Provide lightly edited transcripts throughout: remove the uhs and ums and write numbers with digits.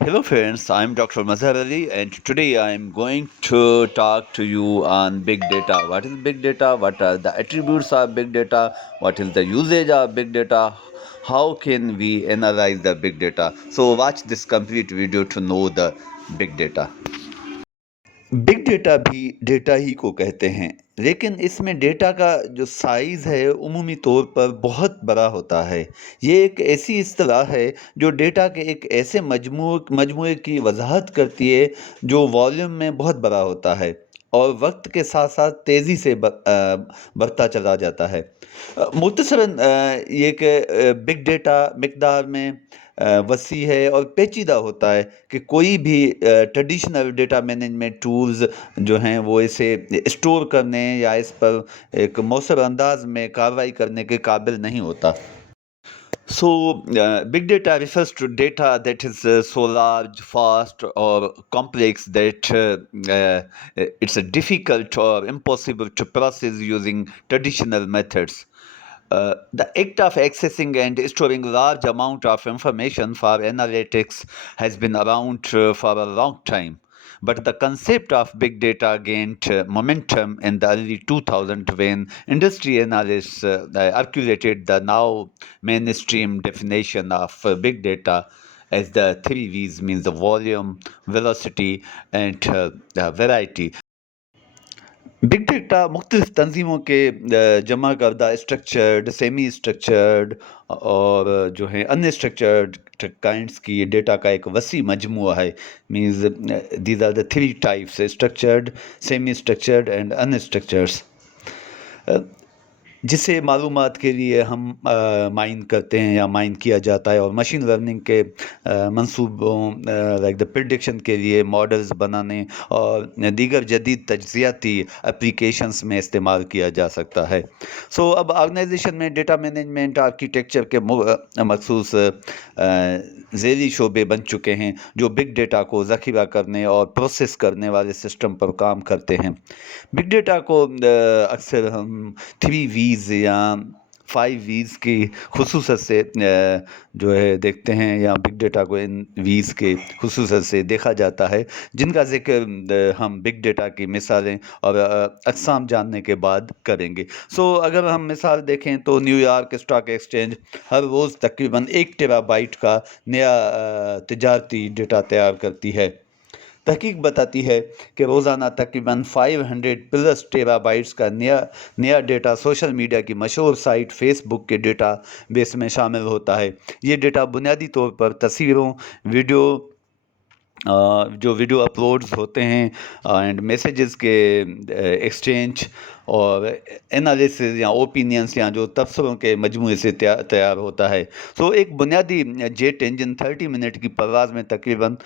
Hello, friends. I'm Dr. Mazhar Ali, and today I'm going to talk to you on big data. What is big data? What are the attributes of big data? What is the usage of big data? How can we analyze the big data? So, watch this complete video to know the big data. Big data भी data ही को कहते हैं, लेकिन इसमें data का जो size है उमूमी तौर पर बहुत बड़ा होता है। ये एक ऐसी इस्तिलाह है जो डेटा के एक ऐसे मजमूए की वजाहत करती है जो वॉल्यूम में बहुत बड़ा होता है और वक्त के साथ साथ तेज़ी से बढ़ता चला जाता है। मुख्तसरन ये कि बिग डेटा मिकदार में वसी है और पेचीदा होता है कि कोई भी ट्रेडिशनल डेटा मैनेजमेंट टूल्स जो हैं वो इसे स्टोर करने या इस पर एक मौसर अंदाज में कार्रवाई करने के काबिल नहीं होता। So, big data refers to data that is so large, fast, or complex that it's difficult or impossible to process using traditional methods. The act of accessing and storing large amount of information for analytics has been around for a long time. But the concept of big data gained momentum in the early 2000s when industry analysts articulated the now mainstream definition of big data as the three V's, means the volume, velocity, and variety. Big data मुख्तलिफ तंजीमों के जमा करदा structured, semi structured और जो है unstructured kinds की data का एक वसी मजमूआ है। Means these are the three types: structured, semi structured and unstructureds, जिसे मालूमात के लिए हम माइन करते हैं या माइन किया जाता है और मशीन लर्निंग के मंसूबों लाइक द प्रिडिक्शन के लिए मॉडल्स बनाने और दीगर जदीद तज्ज़ियाती एप्लीकेशंस में इस्तेमाल किया जा सकता है। सो अब ऑर्गेनाइजेशन में डेटा मैनेजमेंट आर्किटेक्चर के मखसूस ज़ेली शोबे बन चुके हैं जो बिग डेटा को ज़ख़ीरा करने और प्रोसेस करने वाले सिस्टम पर काम करते हैं। बिग डेटा को अक्सर हम थ्री वीज़ या फाइव वीज़ की खुसूसत से जो है देखते हैं, या बिग डेटा को इन वीज़ के खुसूसत से देखा जाता है, जिनका ज़िक्र हम बिग डेटा की मिसालें और अक़साम जानने के बाद करेंगे। सो अगर हम मिसाल देखें तो न्यूयॉर्क स्टॉक एक्सचेंज हर रोज़ तकरीबन 1 टेराबाइट का नया तिजारती डेटा तैयार करती है। तहकीक बताती है कि रोज़ाना तकरीबन 500 प्लस टेराबाइट्स का नया डेटा सोशल मीडिया की मशहूर साइट फेसबुक के डेटा बेस में शामिल होता है। ये डेटा बुनियादी तौर पर तस्वीरों, जो वीडियो अपलोड्स होते हैं एंड मैसेजेस के एक्सचेंज और एनालिसिस या ओपिनियंस या जो तबसरों के मजमूए से तैयार होता है। सो एक बुनियादी जेट इंजन 30 मिनट की परवाज़ में तकरीबन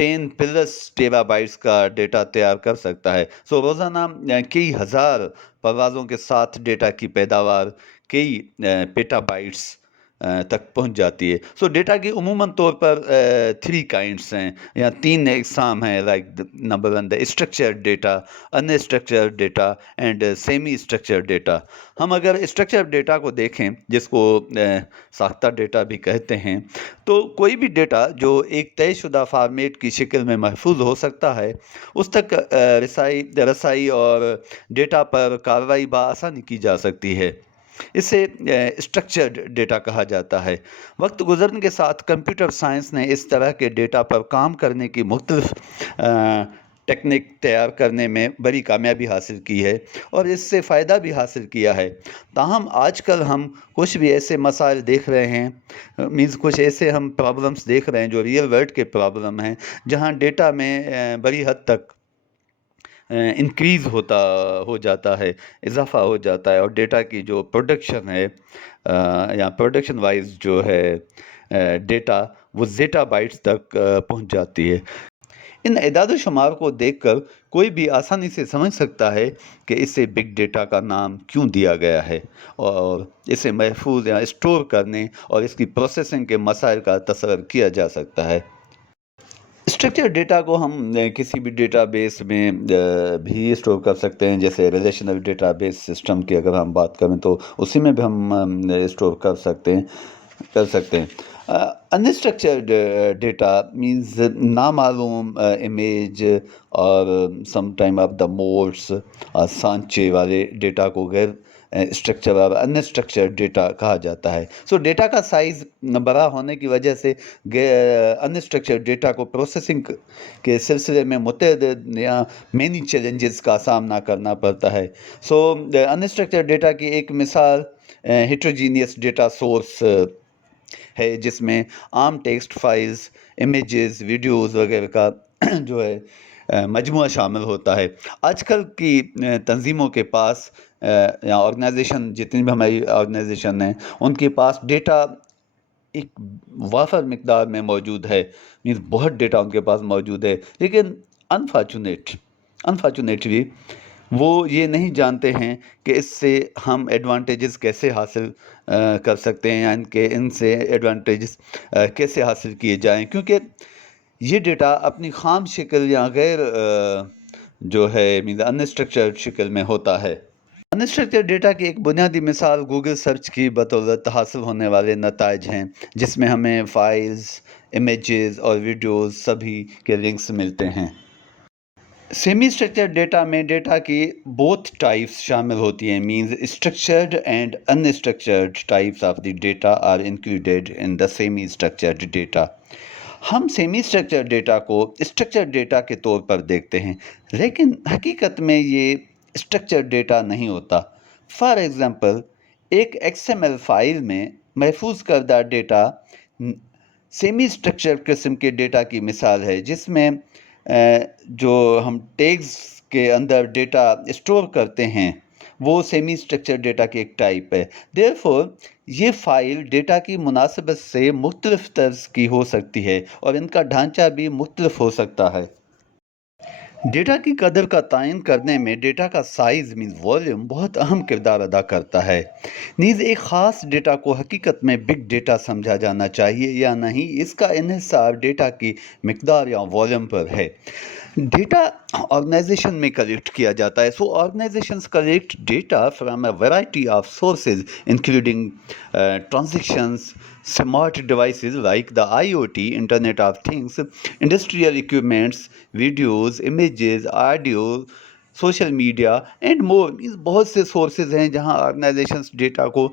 10 प्लस टेराबाइट्स का डेटा तैयार कर सकता है। सो रोज़ाना कई हज़ार परवाज़ों के साथ डेटा की पैदावार कई पेटाबाइट्स तक पहुंच जाती है। सो डेटा की उमूमन तौर पर थ्री काइंड्स हैं या तीन अक़साम हैं, like number one the structured data, unstructured data and semi structured data. हम अगर स्ट्रक्चर्ड डेटा को देखें, जिसको साख्ता डेटा भी कहते हैं, तो कोई भी डेटा जो एक तयशुदा फॉर्मेट की शक्ल में महफूज हो सकता है, उस तक रसाई और डेटा पर कार्रवाई बआसानी की जा सकती है। इसे स्ट्रक्चर्ड डेटा कहा जाता है। वक्त गुजरने के साथ कंप्यूटर साइंस ने इस तरह के डेटा पर काम करने की मुख्तलिफ टेक्निक तैयार करने में बड़ी कामयाबी हासिल की है और इससे फ़ायदा भी हासिल किया है। ताहम आजकल हम कुछ भी ऐसे मसाइल देख रहे हैं, मीन्स कुछ ऐसे हम प्रॉब्लम्स देख रहे हैं जो रियल वर्ल्ड के प्रॉब्लम हैं, जहां डेटा में बड़ी हद तक इंक्रीज़ हो जाता है, इजाफ़ा हो जाता है और डेटा की जो प्रोडक्शन है या प्रोडक्शन वाइज जो है डेटा वो ज़ेटाबाइट्स तक पहुंच जाती है। इन एदाद शुमार को देखकर कोई भी आसानी से समझ सकता है कि इसे बिग डेटा का नाम क्यों दिया गया है और इसे महफूज या स्टोर करने और इसकी प्रोसेसिंग के मसाइल का तसव्वुर किया जा सकता है। स्ट्रक्चर डेटा को हम किसी भी डेटाबेस में भी स्टोर कर सकते हैं, जैसे रिलेशनल डेटाबेस सिस्टम की अगर हम बात करें तो उसी में भी हम स्टोर कर सकते हैं। Unstructured data means नामालूम इमेज और समटाइम ऑफ द मोड्स और सांचे वाले डेटा को गैर स्ट्रक्चर और अनस्ट्रक्चर्ड डेटा कहा जाता है. सो डेटा का साइज बड़ा होने की वजह से अनस्ट्रक्चर्ड डेटा को प्रोसेसिंग के सिलसिले में मुतअद्दिद या मैनी चैलेंजेस का सामना करना पड़ता है. सो अनस्ट्रक्चर्ड डेटा की एक मिसाल हेट्रोजीनियस डेटा सोर्स है, जिसमें आम टेक्स्ट फाइल्स, इमेजेस, वीडियोस वगैरह का जो है मजमुआ शामिल होता है. आजकल की तंजीमों के पास या ऑर्गेनाइजेशन, जितनी भी हमारी ऑर्गेनाइजेशन है, उनके पास डेटा एक वाफर मिकदार में मौजूद है. मीन्स बहुत डेटा उनके पास मौजूद है, लेकिन अनफॉर्चुनेटली वो ये नहीं जानते हैं कि इससे हम एडवांटेजेस कैसे हासिल कर सकते हैं, या इनसे एडवांटेजेस कैसे हासिल किए जाएं, क्योंकि ये डेटा अपनी ख़ाम शक्ल या गैर जो है मीन्स अनस्ट्रक्चर्ड शक्ल में होता है. अनस्ट्रक्चर्ड डेटा की एक बुनियादी मिसाल गूगल सर्च की बदौलत हासिल होने वाले नताइज हैं, जिसमें हमें फाइल्स, इमेजेस और वीडियोस सभी के लिंक्स मिलते हैं. सेमी स्ट्रक्चर्ड डेटा में डेटा की बोथ टाइप्स शामिल होती हैं. Means structured and unstructured types of the data are included in the semi structured data. हम सेमी स्ट्रक्चर्ड डेटा को स्ट्रक्चर्ड डेटा के तौर पर देखते हैं, लेकिन हकीकत में ये स्ट्रक्चर्ड डेटा नहीं होता. फॉर एग्ज़ाम्पल, एक XML फाइल में महफूज करदा डेटा सेमी स्ट्रक्चर्ड किस्म के डेटा की मिसाल है, जिसमें जो हम टैग्स के अंदर डेटा स्टोर करते हैं वो सेमी स्ट्रक्चर्ड डेटा की एक टाइप है. देयरफॉर ये फ़ाइल डेटा की मुनासिबत से मुख्तलिफ तर्ज की हो सकती है और इनका ढांचा भी मुख्तलिफ हो सकता है. डेटा की कदर का तयन करने में डेटा का साइज़ मीन्स वॉल्यूम बहुत अहम किरदार अदा करता है. नीज़ एक ख़ास डेटा को हकीकत में बिग डेटा समझा जाना चाहिए या नहीं, इसका इन्हिसार डेटा की मिकदार या वॉल्यूम पर है. डेटा ऑर्गेनाइजेशन में कलेक्ट किया जाता है. So organisations collect data from a variety of sources including transactions, smart devices like the IoT, Internet of Things, industrial equipments, videos, images, audio, social media and more. इस बहुत से sources हैं जहां organisations data को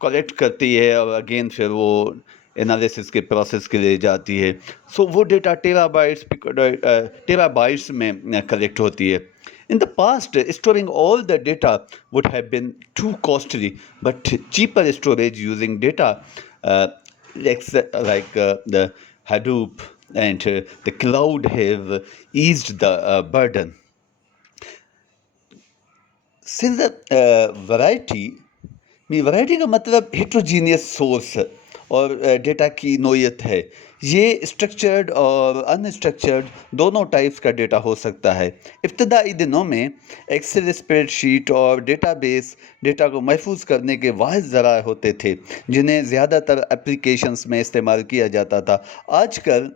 collect करती है और again फिर वो एनालिसिस के प्रोसेस के लिए जाती है. सो वो डेटा टेराबाइट्स में कलेक्ट होती है. In the past, storing all the data would have been too costly, but cheaper storage using data like the Hadoop and the cloud have eased the burden. Since the variety का मतलब heterogeneous source और data की नोयत है. ये structured और unstructured दोनों types का data हो सकता है. इब्तदाई दिनों में एक्सेल स्प्रेडशीट और डेटाबेस डेटा को महफूज करने के वाहिद ज़राए होते थे, जिन्हें ज़्यादातर एप्लीकेशंस में इस्तेमाल किया जाता था. आजकल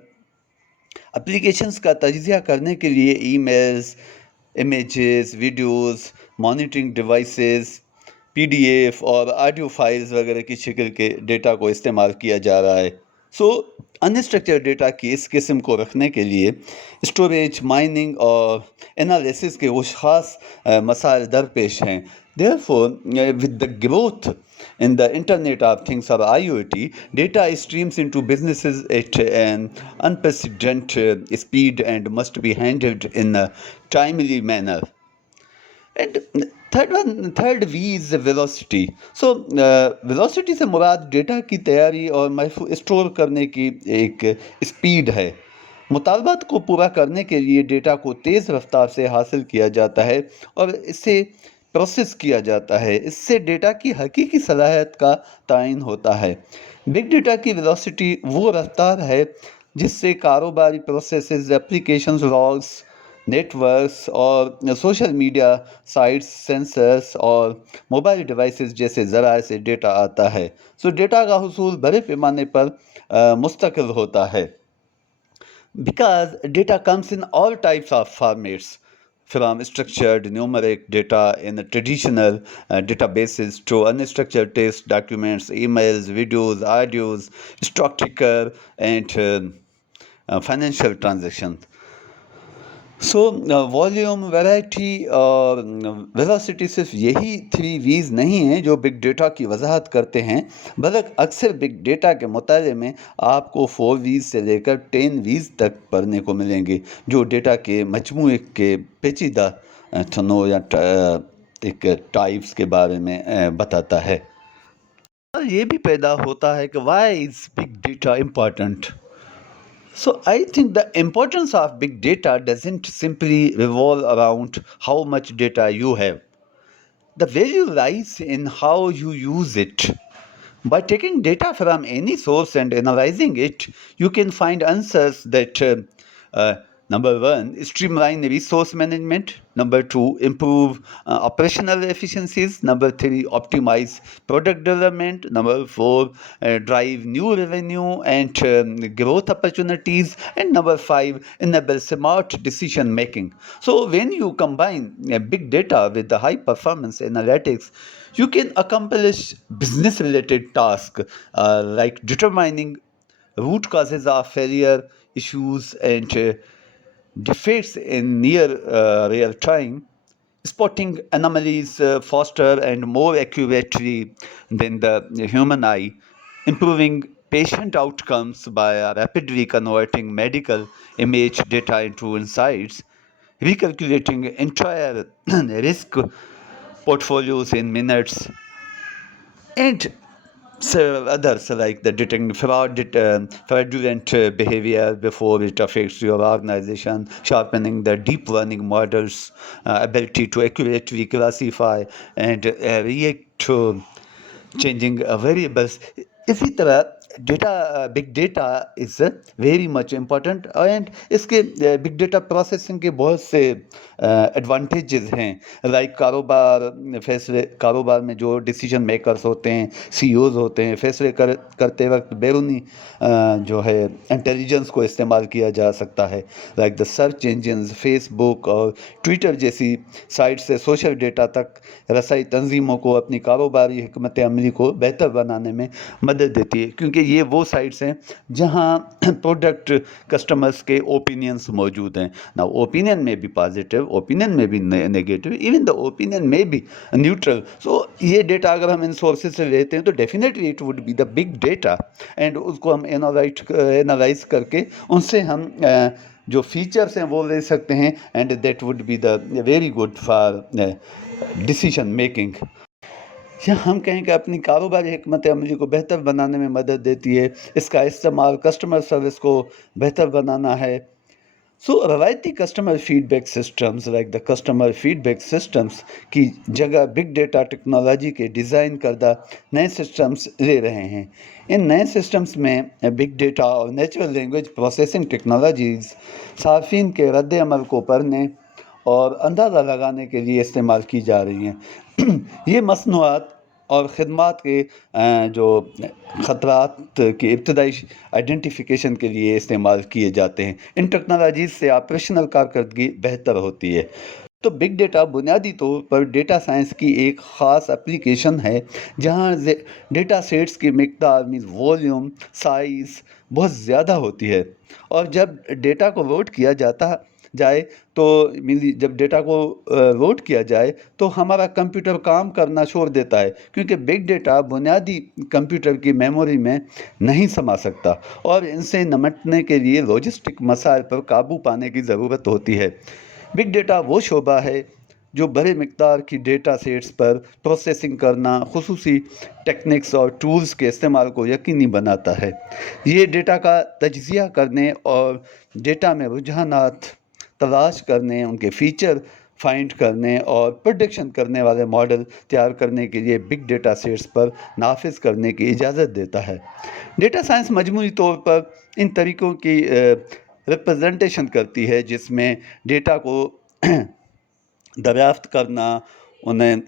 एप्लीकेशंस का तजिया करने के लिए emails, images, videos, monitoring devices, PDF और ऑडियो फाइल्स वगैरह की शक्ल के डेटा को इस्तेमाल किया जा रहा है. सो अनस्ट्रक्चर्ड डेटा की इस किस्म को रखने के लिए स्टोरेज, माइनिंग और एनालिसिस के कुछ ख़ास मसाइल दरपेश हैं. Therefore, with the growth in the Internet of Things or IoT, data streams into businesses at an unprecedented speed and must be handled in a timely manner. And third V is velocity. So velocity से मुराद data की तैयारी और महफूज store करने की एक speed है. मुतालबात को पूरा करने के लिए डेटा को तेज़ रफ्तार से हासिल किया जाता है और इसे प्रोसेस किया जाता है. इससे डेटा की हकीकी सलाहियत का तयन होता है. बिग डेटा की वेलोसिटी वो रफ्तार है जिससे कारोबारी प्रोसेसेस, एप्लीकेशंस, लॉग्स, नेटवर्क्स और सोशल मीडिया साइट्स, सेंसर्स और मोबाइल डिवाइसेस जैसे ज़राए से डेटा आता है. सो डेटा का हुसूल बड़े पैमाने पर मुस्तकिल होता है. Because data comes in all types of formats, from structured numeric data in traditional databases to unstructured text documents, emails, videos, audios, stock ticker, and financial transactions. So volume, variety और velocity सिर्फ यही 3 V's नहीं हैं जो big data की वजाहत करते हैं, बल्कि अक्सर बिग डेटा के मुताले में आपको 4 V's से लेकर 10 V's तक पढ़ने को मिलेंगे, जो डेटा के मजमूए के पेचीदा तनों या एक टाइप्स के बारे में बताता है। और ये भी पैदा होता है कि why is big data important. So I think the importance of big data doesn't simply revolve around how much data you have. The value lies in how you use it. By taking data from any source and analyzing it, you can find answers that number one, streamline resource management. Number two, improve operational efficiencies. Number three, optimize product development. Number four, drive new revenue and growth opportunities. And number five, enable smart decision making. So when you combine big data with the high performance analytics, you can accomplish business related tasks like determining root causes of failure, issues, and defects in near real time, spotting anomalies faster and more accurately than the human eye, improving patient outcomes by rapidly converting medical image data into insights, recalculating entire risk portfolios in minutes, and several others like the detecting fraudulent behavior before it affects your organization, sharpening the deep learning models' ability to accurately classify and react to changing variables. इसी तरह data big data is very much important, and इसके big data processing के बहुत से advantages हैं, like कारोबार में जो डिसीजन मेकर्स होते हैं, सीईओज होते हैं, फैसले करते वक्त बैरूनी जो है इंटेलिजेंस को इस्तेमाल किया जा सकता है, like the search engines, Facebook और ट्विटर जैसी साइट से सोशल डेटा तक रसाई तंजीमों को अपनी कारोबारी हिकमत अमली को बेहतर बनाने में मदद देती है, क्योंकि ये वो साइट्स हैं जहां प्रोडक्ट कस्टमर्स के ओपिनियंस मौजूद हैं ना। ओपिनियन में भी पॉजिटिव, ओपिनियन में भी नेगेटिव, इवन द ओपिनियन में भी न्यूट्रल। सो ये डेटा अगर हम इन सोर्सेज से लेते हैं तो definitely it would be the big data, and उसको हम एनालाइज करके उनसे हम जो फीचर्स हैं वो ले सकते हैं, and that would be the very good for decision making. या हम कहें कि अपनी कारोबारी हिकमत अमली को बेहतर बनाने में मदद देती है, इसका इस्तेमाल कस्टमर सर्विस को बेहतर बनाना है। सो रवायती customer feedback systems like the customer feedback systems की जगह बिग डेटा टेक्नोलॉजी के डिज़ाइन करदा नए सिस्टम्स ले रहे हैं। इन नए सिस्टम्स में बिग डेटा और नेचुरल लैंग्वेज प्रोसेसिंग टेक्नोलॉजीज़ सार्फिन के रद्द अमल को पढ़ने और अंदाज़ा लगाने के लिए इस्तेमाल की जा रही हैं। ये मसनूआत और ख़दमात के जो ख़तरात की इब्तदाई आइडेंटिफिकेशन के लिए इस्तेमाल किए जाते हैं। इन टेक्नोलॉजीज़ से ऑपरेशनल कारकर्दगी बेहतर होती है। तो बिग डेटा बुनियादी तौर पर डेटा साइंस की एक ख़ास एप्लीकेशन है, जहाँ डेटा सेट्स की मिक़दार मींस वॉल्यूम, साइज़ बहुत ज़्यादा होती है, और जब डेटा को लोड किया जाए तो जब डेटा को लोड किया जाए तो हमारा कंप्यूटर काम करना छोड़ देता है, क्योंकि बिग डेटा बुनियादी कंप्यूटर की मेमोरी में नहीं समा सकता, और इनसे निपटने के लिए लॉजिस्टिक मसाइल पर काबू पाने की ज़रूरत होती है। बिग डेटा वो शोबा है जो बड़े मिक़दार की डेटा सेट्स पर प्रोसेसिंग करना, खुसूसी टेक्निक्स और टूल्स के इस्तेमाल को यकीनी बनाता है। ये डेटा का तज्ज़िया करने और डेटा में रुझानात तलाश करने, उनके फ़ीचर फाइंड करने और प्रेडिक्शन करने वाले मॉडल तैयार करने के लिए बिग डेटा सेट्स पर नाफिज करने की इजाज़त देता है। डेटा साइंस मजमूई तौर पर इन तरीक़ों की रिप्रेजेंटेशन करती है, जिसमें डेटा को दरियाफ्त करना, उन्हें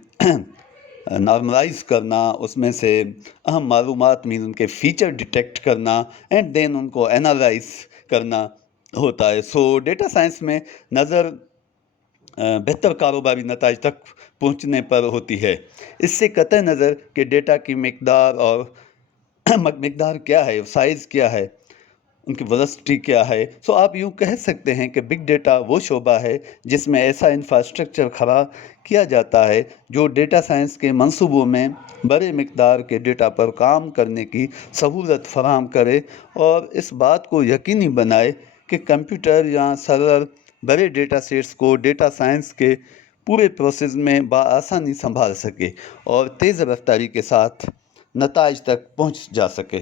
नॉर्मलाइज करना, उसमें से अहम मालूमात मीन उनके फ़ीचर डिटेक्ट करना, एंड देन उनको एनालाइज करना होता है। सो डेटा साइंस में नज़र بہتر کاروباری نتائج تک پہنچنے پر ہوتی ہے۔ اس سے قطع نظر کہ ڈیٹا کی مقدار اور مقدار کیا ہے، سائز کیا ہے، ان کی ورسٹی کیا ہے، سو آپ یوں کہہ سکتے ہیں کہ بگ ڈیٹا وہ شعبہ ہے جس میں ایسا انفراسٹرکچر کھڑا کیا جاتا ہے جو ڈیٹا سائنس کے منصوبوں میں بڑے مقدار کے ڈیٹا پر کام کرنے کی سہولت فراہم کرے اور اس بات کو یقینی بنائے کہ کمپیوٹر یا سرور بڑے ڈیٹا سیٹس کو ڈیٹا سائنس کے پورے پروسیس میں بآسانی سنبھال سکے اور تیز رفتاری کے ساتھ نتائج تک پہنچ جا سکے۔